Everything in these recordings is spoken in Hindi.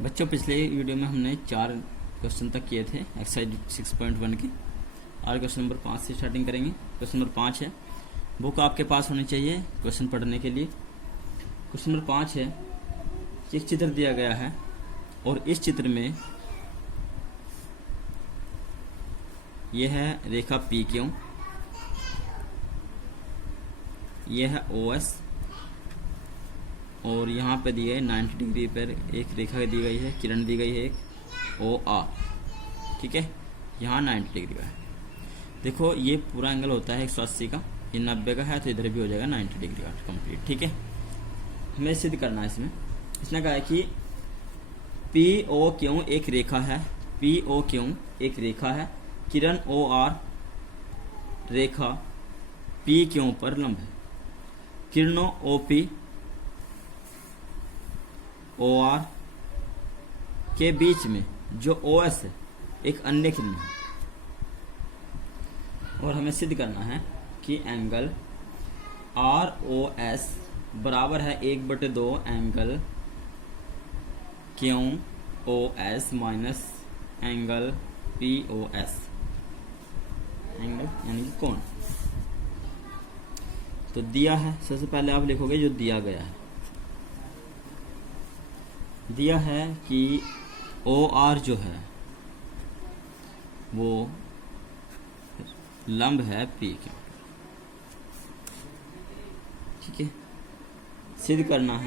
बच्चों पिछले वीडियो में हमने 4 क्वेश्चन तक किए थे एक्सरसाइज 6.1 के। आज क्वेश्चन नंबर 5 से स्टार्टिंग करेंगे। क्वेश्चन नंबर 5 है, बुक आपके पास होनी चाहिए क्वेश्चन पढ़ने के लिए। क्वेश्चन नंबर 5 है, एक चित्र दिया गया है और इस चित्र में यह है रेखा पी क्यू, यह है ओ एस और यहाँ पे दी गई 90 डिग्री पर एक रेखा दी गई है, किरण दी गई है एक ओ आर। ठीक है, यहाँ 90 डिग्री का है। देखो ये पूरा एंगल होता है 180 का, ये 90 का है तो इधर भी हो जाएगा 90 डिग्री का कंप्लीट। ठीक है, हमें सिद्ध करना है इसने कहा है कि पी ओ क्यू एक रेखा है, पी ओ क्यू एक रेखा है, किरण ओ आर रेखा पी क्यू पर लंब है। किरणों ओ पी ओ आर के बीच में जो ओ एस है एक अन्य किरण है और हमें सिद्ध करना है कि एंगल आर ओ एस बराबर है 1/2 angle Q O S minus angle P O S, angle यानी कि कोण। तो दिया है, सबसे पहले आप लिखोगे जो दिया गया है, दिया है कि ओ आर जो है वो लंब है पी के। ठीक है, सिद्ध करना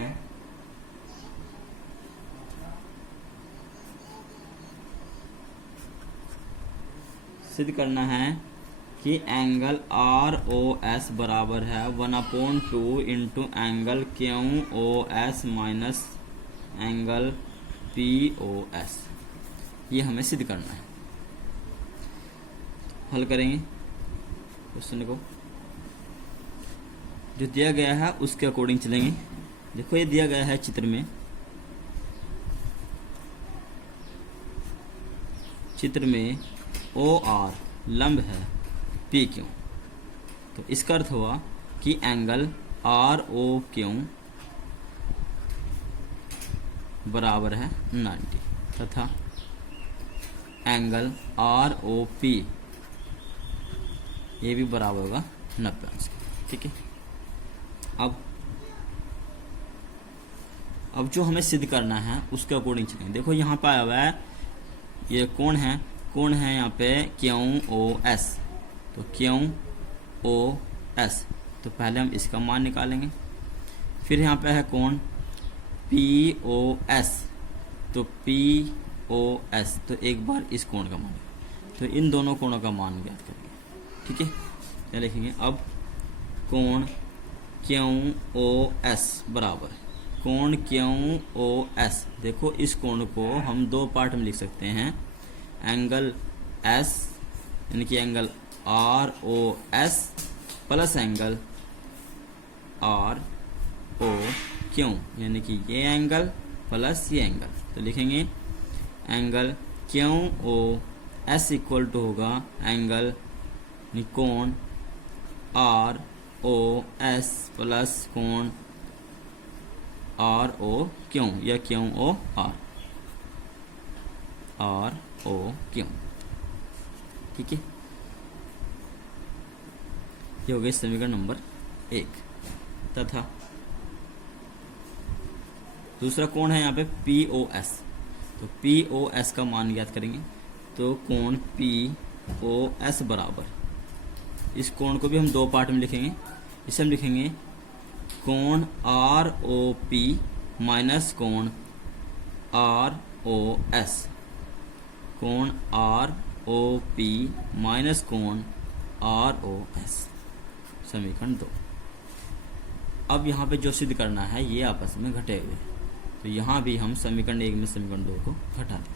है कि एंगल आर ओ एस बराबर है 1/2 into angle Q O S minus angle P O S. ये हमें सिद्ध करना है। हल करेंगे क्वेश्चन को, जो दिया गया है उसके अकॉर्डिंग चलेंगे। देखो ये दिया गया है चित्र में ओ आर लंब है पी क्यू, तो इसका अर्थ हुआ कि एंगल आर ओ क्यू बराबर है 90 तथा एंगल आर ओ पी ये भी बराबर होगा 90 अंश। ठीक है, अब जो हमें सिद्ध करना है उसके अकॉर्डिंग चलेंगे। देखो यहाँ पे आया हुआ है, ये कोण है यहाँ पे क्यू ओ एस, तो क्यू ओ एस, तो पहले हम इसका मान निकालेंगे। फिर यहाँ पे है कोण पी ओ एस, तो पी ओ एस, तो एक बार इस कोण का मान, तो इन दोनों कोणों का मान ज्ञात करेंगे। ठीक है, क्या लिखेंगे अब, कोण क्यू ओ एस बराबर कोण क्यू ओ एस। देखो इस कोण को हम 2 पार्ट में लिख सकते हैं, एंगल एस यानी कि angle R O S plus angle R O Q यानी कि ये एंगल प्लस ये एंगल। तो लिखेंगे angle Q O S equal to होगा एंगल कोण आर ओ एस प्लस कोण आर ओ क्यू या Q O R O Q. ठीक है, ये हो गई समीकरण नंबर 1। तथा दूसरा कोण है यहाँ पे पी ओ एस, तो पी ओ एस का मान ज्ञात करेंगे। तो कोण पी ओ एस बराबर, इस कोण को भी हम 2 पार्ट में लिखेंगे। इसे हम लिखेंगे कोण आर ओ पी माइनस कोण आर ओ एस, कोण आर ओ पी माइनस कोण आर ओ एस, समीकरण 2। अब यहाँ पे जो सिद्ध करना है ये आपस में घटे हुए, तो यहाँ भी हम समीकरण 1 में समीकरण 2 को घटा दें।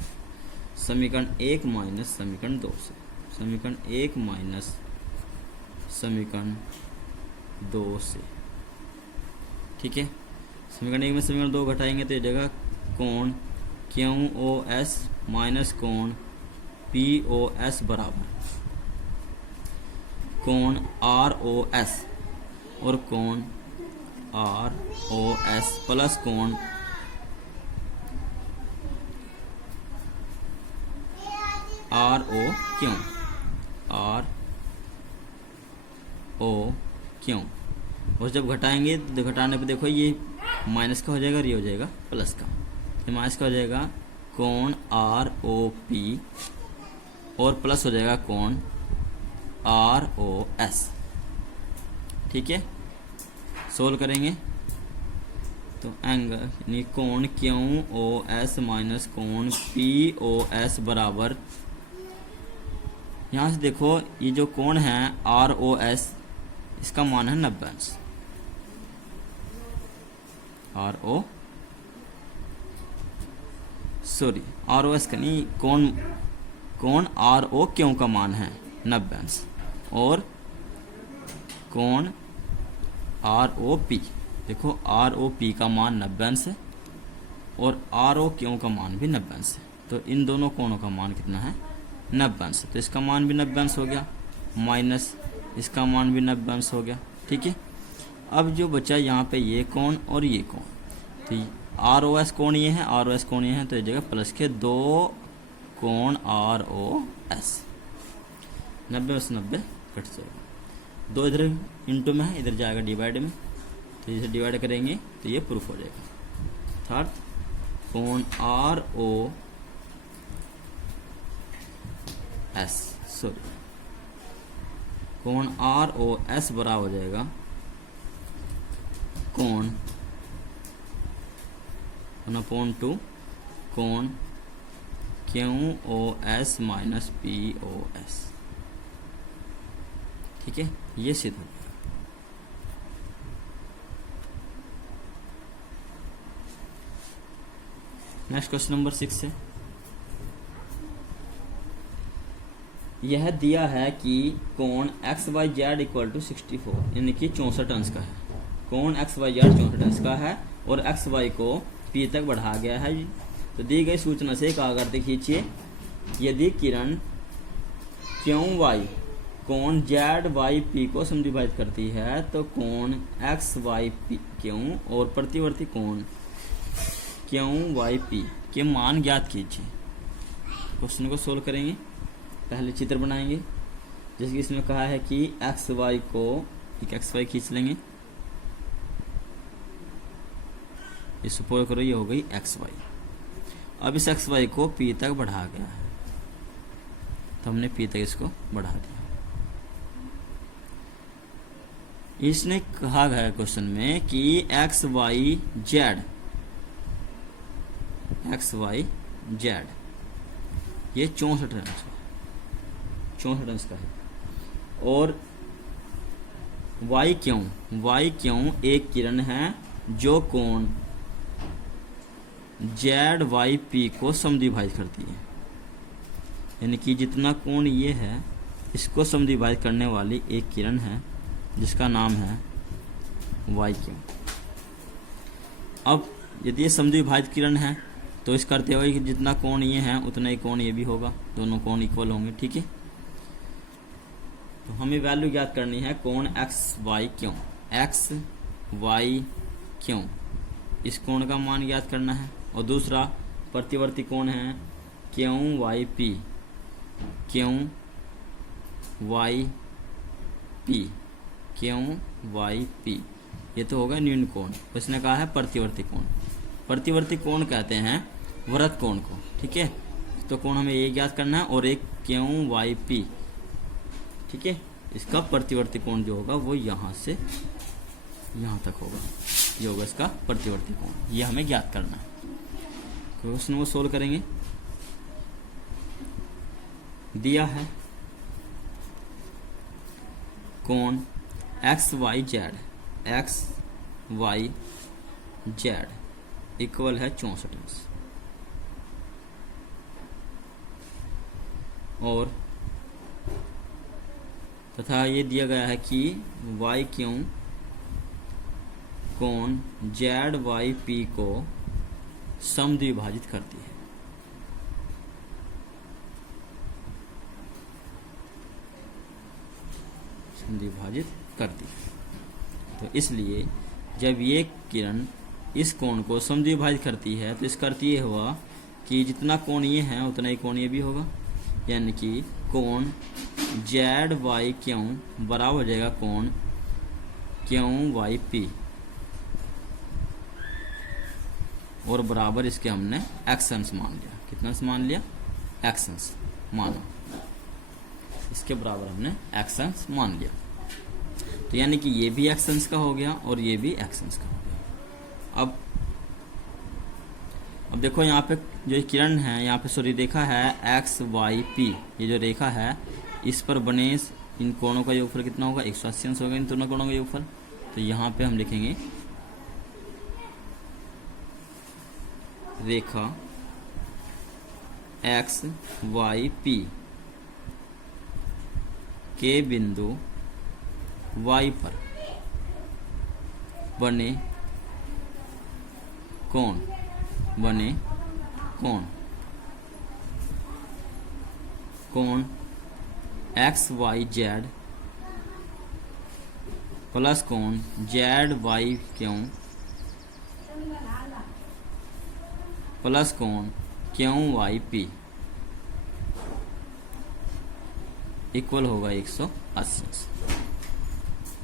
समीकरण 1 माइनस समीकरण 2 से, समीकरण 1 माइनस समीकरण 2 से। ठीक है, समीकरण 1 में समीकरण 2 घटाएंगे तो ये जगह कोण क्यू ओ एस माइनस कोण पी ओ एस बराबर कोण आर ओ एस और कोण आर ओ एस प्लस कोण आर ओ क्यों, आर ओ क्यों। और जब घटाएंगे तो घटाने पे देखो ये माइनस का हो जाएगा और ये हो जाएगा प्लस का। ये माइनस का हो जाएगा कोण आर ओ पी और प्लस हो जाएगा कोण आर ओ एस। ठीक है, सोल्व करेंगे तो एंगल यानी कोण क्यू ओ एस माइनस कोण पी ओ एस बराबर, यहाँ से देखो ये जो कोण है आर ओ एस इसका मान है 90 अंश, आर ओ एस का नहीं, कोण आर ओ क्यों का मान है 90 अंश और कोण आर ओ पी, देखो आर ओ पी का मान 90 अंश है और आर ओ क्यों का मान भी 90 अंश है। तो इन दोनों कोणों का मान कितना है 90 अंश। तो इसका मान भी 90 अंश हो गया माइनस इसका मान भी 90 अंश हो गया। ठीक है, अब जो बचा यहाँ पे ये कोण और ये कोण, तो आर ओ एस कोण ये है, आर ओ एस कोण ये है, तो ये जगह प्लस के 2 कोण आर ओ एस, 90 से 90 कट जाएगा, 2 इधर इंटू में है, इधर जाएगा डिवाइड में, तो इसे डिवाइड करेंगे तो ये प्रूफ हो जाएगा। अर्थात कोण आर ओ एस कोण आर ओ एस बराबर हो जाएगा कोण 1/2 कोण Q O S minus P O S. ठीक है, ये सिद्ध हो गया। नेक्स्ट क्वेश्चन नंबर 6 है, यह दिया है कि कोण X Y Z equal to 64 यानी कि 64 अंश का है। कोण एक्स वाई जेड 64 अंश का है और एक्स वाई को पी तक बढ़ा गया है। तो दी गई सूचना से एक आकृति खींचिए। यदि किरण क्यू वाई कोण जेड वाई पी को समद्विभाजित करती है तो कोण एक्स वाई पी क्यू और प्रतिवर्ती कोण क्यू वाई पी के मान ज्ञात कीजिए। क्वेश्चन को सोल्व करेंगे, पहले चित्र बनाएंगे। जैसे कि इसमें कहा है कि एक्स वाई को एक एक्स वाई खींच लेंगे, ये सपोज करो ये हो गई एक्स वाई। अब इस एक्स वाई को पी तक बढ़ा गया है, तो हमने पी तक इसको बढ़ा दिया। इसने कहा गया क्वेश्चन में कि एक्स वाई जेड ये 64 अंश का है और वाई क्यों एक किरण है जो कोण जेड वाई पी को समद्विभाजित करती है। यानी कि जितना कोण ये है इसको समद्विभाजित करने वाली एक किरण है जिसका नाम है वाई क्यू। अब यदि ये समद्विभाजित किरण है तो इस करते हुए कि जितना कोण ये है उतना ही कोण ये भी होगा, दोनों कोण इक्वल होंगे। ठीक है, तो हमें वैल्यू ज्ञात करनी है कोण एक्स वाई क्यों, इस कोण का मान ज्ञात करना है। और दूसरा प्रतिवर्ती कोण है क्यू वाई पी, ये तो होगा न्यून कोण। इसने कहा है प्रतिवर्ती कोण कहते हैं वृत्त कोण को। ठीक है, तो कोण हमें ये ज्ञात करना है और एक क्यू वाई पी। ठीक है, इसका प्रतिवर्ती कोण जो होगा वो यहाँ से यहाँ तक होगा, ये होगा इसका प्रतिवर्ती कोण, ये हमें ज्ञात करना है। क्वेश्चन को सोल्व करेंगे। दिया है कोण एक्स वाई जेड इक्वल है 64 अंश और तथा ये दिया गया है कि वाई क्यू कोण जेड वाई पी को समद्विभाजित करती है। तो इसलिए जब ये किरण इस कोण को समद्विभाजित करती है तो इसका अर्थ ये हुआ कि जितना कोण ये है उतना ही कोण ये भी होगा। यानी कि कोण जेड वाई क्यों बराबर हो जाएगा कोण क्यों वाई पी, और बराबर इसके हमने एक्शंस मान लिया। कितना से मान लिया? एक्शंस माना, इसके बराबर हमने एक्शंस मान लिया। तो यानी कि ये भी एक्शंस का हो गया और ये भी एक्शंस का हो गया। अब देखो यहाँ पे जो किरण है, यहाँ पे सॉरी रेखा है एक्स वाई पी, ये जो रेखा है इस पर बने इन कोणों का योगफल कितना होगा? 180 अंश होगा इन दोनों कोणों का योगफल। तो यहाँ पे हम लिखेंगे रेखा एक्स वाई पी के बिंदु y पर बने कोण एक्स वाई जेड प्लस कोण जेड वाई क्यों प्लस कोण क्यों वाई पी इक्वल होगा 180।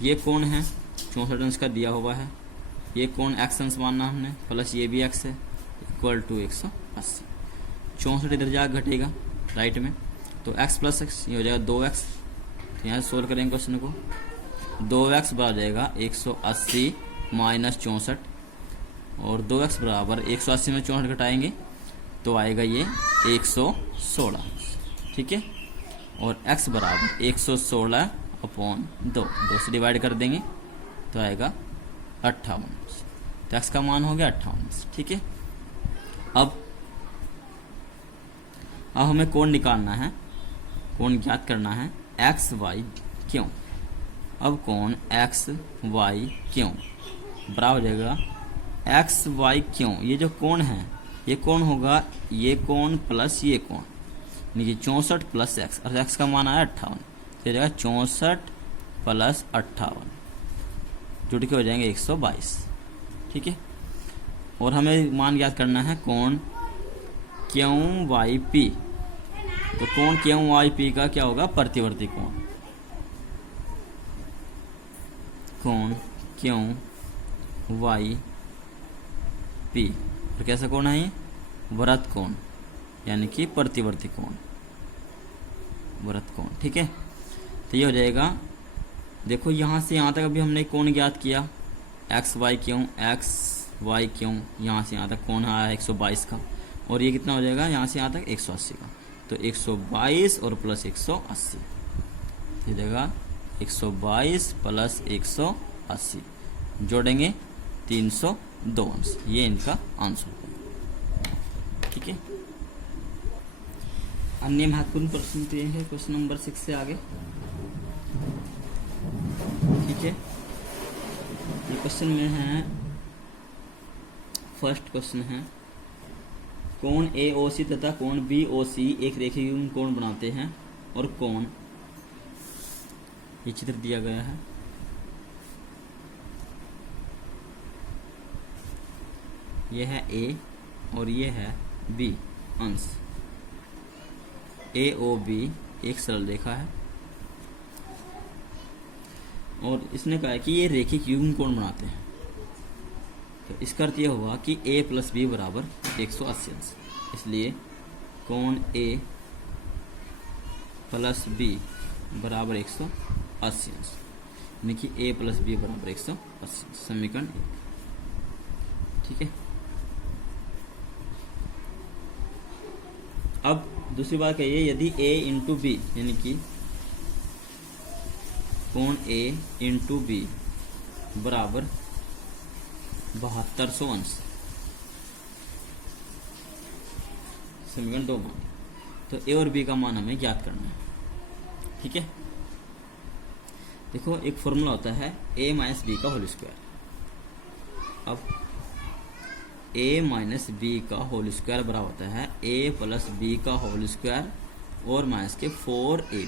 ये कोण है 64 अंश का दिया हुआ है, ये कोण एक्स अंश मानना हमने, प्लस ये भी एक्स है, इक्वल टू 180। 64 इधर जाकर घटेगा राइट में, तो x प्लस एक्स ये हो जाएगा 2x। तो यहाँ से सोल्व करेंगे क्वेश्चन को, 2x बराबर जाएगा 180 माइनस 64, और 2x बराबर 180 में 64 घटाएंगे तो आएगा ये 116। ठीक है, और x बराबर 116 अपॉन 2 से डिवाइड कर देंगे तो आएगा 58। तो x का मान हो गया 58। ठीक है, अब हमें कोण निकालना है, कोण ज्ञात करना है एक्स वाई क्यों। अब कोण एक्स वाई क्यों बराबर हो जाएगा एक्स वाई क्यों, ये जो कोण है ये कोण होगा ये कोण प्लस ये कोण, यानी कि 64 प्लस एक्स, और एक्स का मान आया 58, तो हो जाएगा 64 प्लस 58 जुड़ के हो जाएंगे 122। ठीक है, और हमें मान ज्ञात करना है कोण क्यों वाई पी। तो कोण क्यों वाई पी का क्या होगा? प्रतिवर्ती कोण। कोण क्यों वाई पी, और कैसा कोण है ये? वृत्त कोण, यानी कि प्रतिवर्ती कोण, वृत्त कोण। ठीक है, तो ये हो जाएगा, देखो यहाँ से यहाँ तक अभी हमने कोण ज्ञात किया एक्स वाई क्यों, यहाँ से यहाँ तक कोण आया 122 का, और ये कितना हो जाएगा यहाँ से यहाँ तक 180 का। तो 122 और प्लस 180 ये देगा 122 प्लस 180 जोड़ेंगे 302 अंश, ये इनका आंसर होगा। ठीक है, अन्य महत्वपूर्ण प्रश्न तो ये है क्वेश्चन नंबर 6 से आगे। ठीक है, ये क्वेश्चन में है, फर्स्ट क्वेश्चन है कोण AOC तथा कोण BOC एक रेखीय कोण बनाते हैं, और कोण ये चित्र दिया गया है, यह है A और ये है B अंश। AOB एक सरल रेखा है, और इसने कहा है कि ये रेखिक युग्म कोण बनाते हैं। तो इसका अर्थ यह हुआ कि A प्लस B बराबर 180 अंश, इसलिए कोण A प्लस B बराबर 180 अंश, यानी कि A प्लस B बराबर 180, समीकरण 1। ठीक है, अब दूसरी बात कहिए, यदि A इंटू बी यानी कि कोण A इंटू बी बराबर 7200 अंश, समीकरण 2 मान, तो A और B का मान हमें ज्ञात करना है। ठीक है, देखो एक फॉर्मूला होता है A माइनस बी का होल स्क्वायर। अब A माइनस बी का होल स्क्वायर बराबर होता है A प्लस बी का होल स्क्वायर और माइनस के 4AB।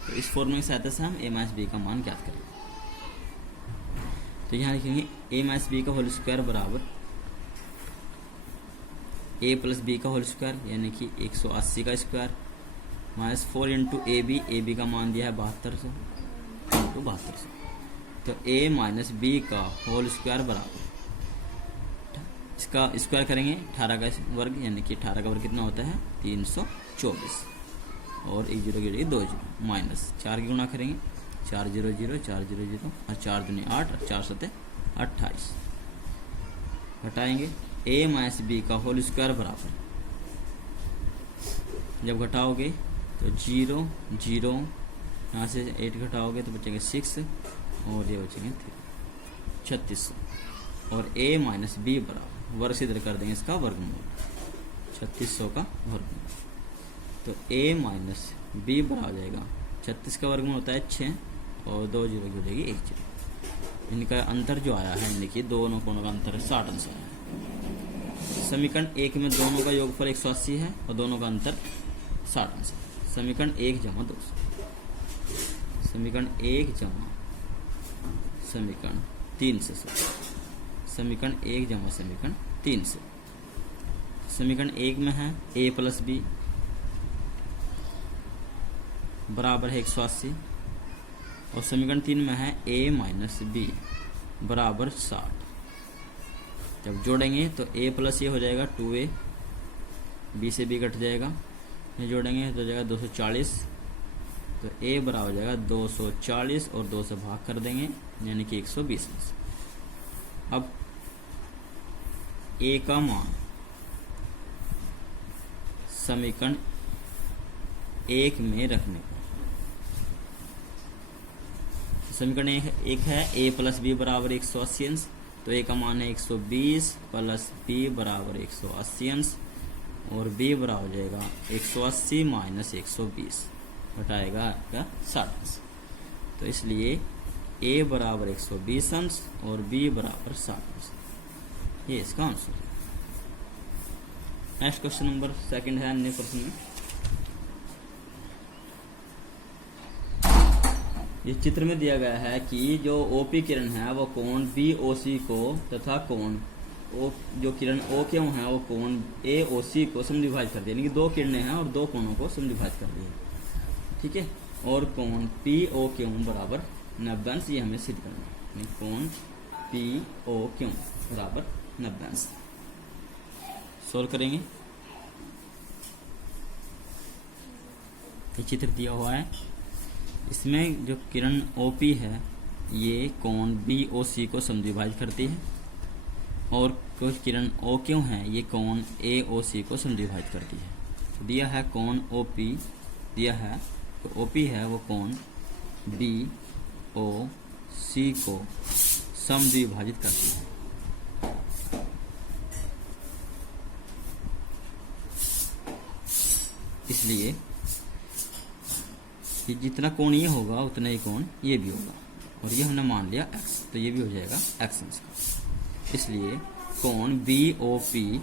तो इस फॉर्मूले की सहायता से हम A माइनस बी का मान ज्ञात करेंगे। तो यहाँ लिखेंगे A माइनस बी का होल स्क्वायर बराबर A प्लस बी का होल स्क्वायर, यानी कि 180 का स्क्वायर -4 इंटू ए बी का मान दिया है 7200 इंटू 7200, तो a माइनस बी का होल स्क्वायर बराबर, इसका स्क्वायर करेंगे 18 का वर्ग, यानी कि 18 का वर्ग कितना होता है 324, और 1 जीरो की 2 जीरो, माइनस 4 की गुणा करेंगे 4 0 0 4 0 0 और 4 दूनी 8 और 4 सते 28, घटाएंगे a माइनस बी का होल स्क्वायर बराबर, जब घटाओगे तो 0 0, यहाँ से 8 घटाओगे तो बचेंगे 6 और ये बचेंगे 3, 3600, और a माइनस बी बराबर वर्ग से इधर कर देंगे इसका वर्गमूल, 3600 का वर्गमूल, तो a माइनस बी बराबर हो जाएगा 36 का वर्गमूल होता है 6 और 2 जीरो की हो जाएगी 1 जीरो, इनका अंतर जो आया है, देखिए दोनों कोणों का अंतर है 60 अंश है। समीकरण 1 में दोनों का योगफल 180 है और दोनों का अंतर 60 अंश है। समीकरण 1 जमा 2, समीकरण 1 जमा समीकरण 3 से, समीकरण 1 जमा समीकरण 3 से, समीकरण 1 में है a प्लस बी बराबर है 180, और समीकरण 3 में है a माइनस बी बराबर 60। जब जोड़ेंगे तो a प्लस ये हो जाएगा 2a, b से b कट जाएगा, ये जोड़ेंगे तो हो जाएगा 240, तो a बराबर हो जाएगा 240 और 2 से भाग कर देंगे यानी कि 120। अब a का मान समीकरण 1 में रखने पर, समीकरण 1 है a प्लस बी बराबर 180 अंश, तो a का मान है 120 प्लस b बराबर 180 अंश, और b बराबर हो जाएगा 180 माइनस 120, घटाएगा आपका 60 अंश, तो इसलिए a बराबर 120 अंश और b बराबर 60 अंश, ये इसका आंसर है। नेक्स्ट क्वेश्चन नंबर 2 है अन्य प्रश्न में, इस चित्र में दिया गया है कि जो OP किरण है वो कोण BOC को तथा कोण जो किरण OQ है वो कोण AOC को समद्विभाजित कर दिया, यानी कि 2 किरणें हैं और 2 कोणों को समद्विभाजित कर दिया, ठीक है, और कोण POQ बराबर 90 अंश, ये हमें सिद्ध करना है, कोण POQ बराबर 90 अंश। सोल्व करेंगे, ये चित्र दिया हुआ है, इसमें जो किरण OP है ये कोण BOC को समद्विभाजित करती है, और कुछ किरण OQ है ये कोण AOC को समद्विभाजित करती है। तो दिया है कोण OP दिया है, तो OP है वो कोण BOC को समद्विभाजित करती है। इसलिए कि जितना कोण ये होगा उतना ही कोण ये भी होगा, और ये हमने मान लिया x, तो ये भी हो जाएगा x अंश का। इसलिए कोण BOP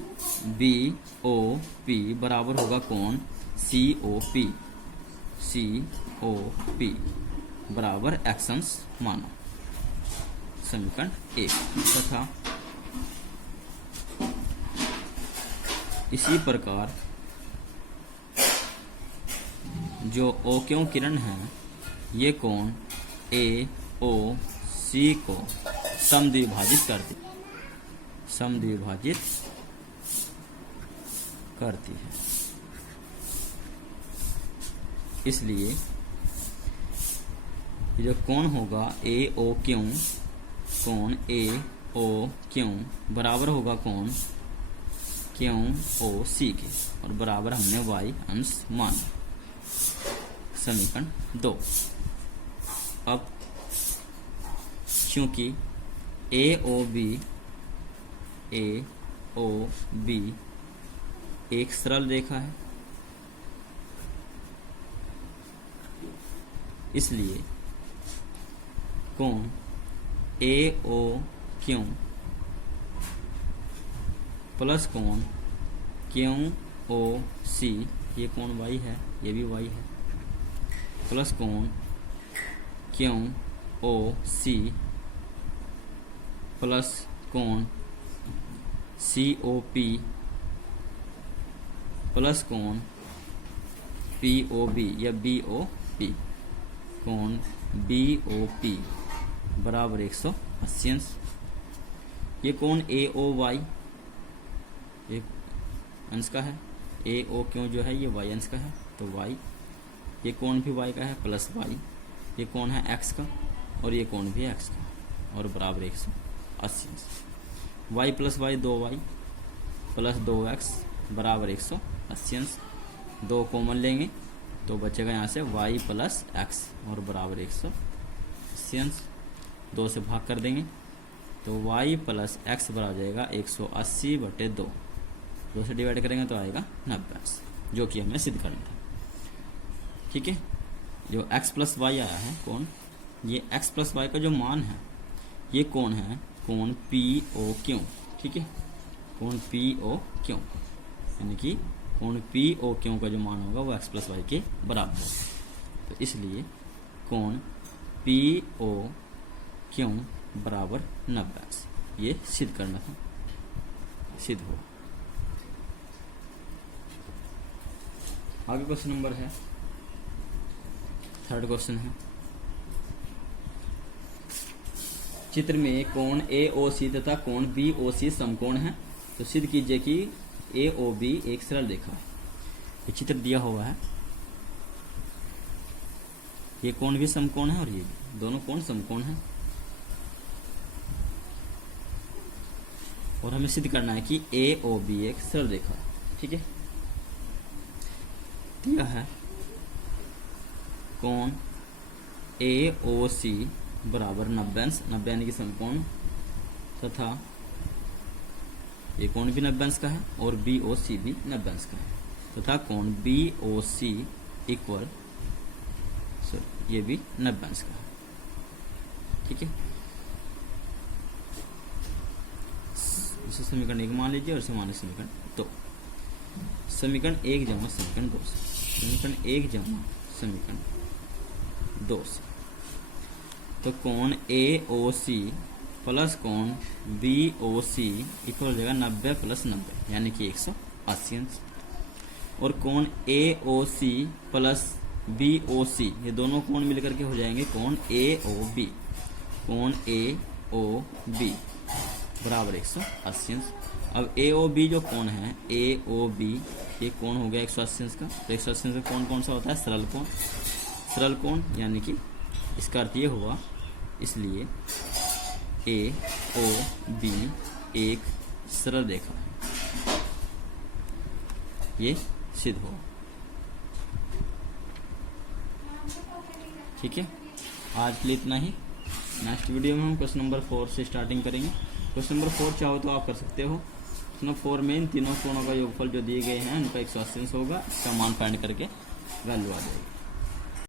बराबर होगा कोण COP बराबर x अंश मानो, समीकरण 1 तथा इसी प्रकार जो OQ किरण है ये कोण AOC को समद्विभाजित करती है। इसलिए जो कोण होगा कोण AOQ बराबर होगा कोण QOC के, और बराबर हमने y अंश माना, समीकरण 2। अब क्योंकि AOB एक सरल रेखा है, इसलिए कोण AOQ प्लस कोण QOC, ये कोण y है ये भी y है, प्लस कोण QOC प्लस कोण COP प्लस कोण POB या BOP, कोण BOP बराबर 180 अंश। ये कोण AOY एक अंश का है, AO क्यों जो है ये y अंश का है तो y, ये कोण भी y का है प्लस y, ये कोण है x का और ये कोण भी x का और बराबर 180 अंश। y plus y 2y plus 2x बराबर 180 अंश। 2 कॉमन लेंगे तो बचेगा यहाँ से y प्लस x और बराबर 180 अंश। 2 से भाग कर देंगे तो y प्लस x बराबर हो जाएगा 180/2। 2 से डिवाइड करेंगे तो आएगा 90 अंश, जो कि हमें सिद्ध करना था। ठीक है, जो x प्लस y आया है कौन, ये x प्लस y का जो मान है ये कौन है, कोण POQ। ठीक है, कोण POQ यानी कि कोण POQ का जो मान होगा वो x प्लस y के बराबर होगा। तो इसलिए कोण POQ बराबर 90 अंश, ये सिद्ध करना था, सिद्ध हुआ। आगे क्वेश्चन नंबर है 3rd क्वेश्चन है, चित्र में कोण AOC तथा कोण BOC समकोण है, तो सिद्ध कीजिए कि AOB एक सरल रेखा है। ये चित्र दिया हुआ है, ये कोण भी समकोण है और ये भी, दोनों कोण समकोण है और हमें सिद्ध करना है कि AOB एक सरल रेखा है। ठीक है, दिया है कोण AOC बराबर 90 अंश, 90 यानी कि समकोण, तथा ये कोण भी 90 अंश का है और BOC भी 90 अंश का है, तथा कोण BOC इक्वल ये भी 90 अंश का है। ठीक है, इसे समीकरण 1 मान लीजिए और इसे मान लीजिए समीकरण 2। समीकरण 1 जमा समीकरण 2 से, समीकरण 1 जमा समीकरण 2 से, तो कोण AOC प्लस कोण BOC इक्वल हो जाएगा 90 प्लस 90 यानी कि 180 अंश, और कोण AOC प्लस BOC ये दोनों कोण मिलकर के हो जाएंगे कोण AOB, कोण AOB बराबर 180 अंश। अब AOB जो कोण है AOB ये कोण हो गया 180 अंश का, तो 180 अंश का कोण कौन सा होता है, सरल कोण। सरल कोण यानी कि इसका अर्थ ये हुआ, इसलिए AOB एक सरल रेखा है, ये सिद्ध हुआ। ठीक है, आज के लिए इतना ही। नेक्स्ट वीडियो में हम क्वेश्चन नंबर 4 से स्टार्टिंग करेंगे। क्वेश्चन नंबर 4 चाहो तो आप कर सकते हो। क्वेश्चन नंबर 4 में इन तीनों कोणों का योगफल जो दिए गए हैं उनका 180 अंश होगा, इसका मान फाइंड करके वैल्यू आ जाएगी।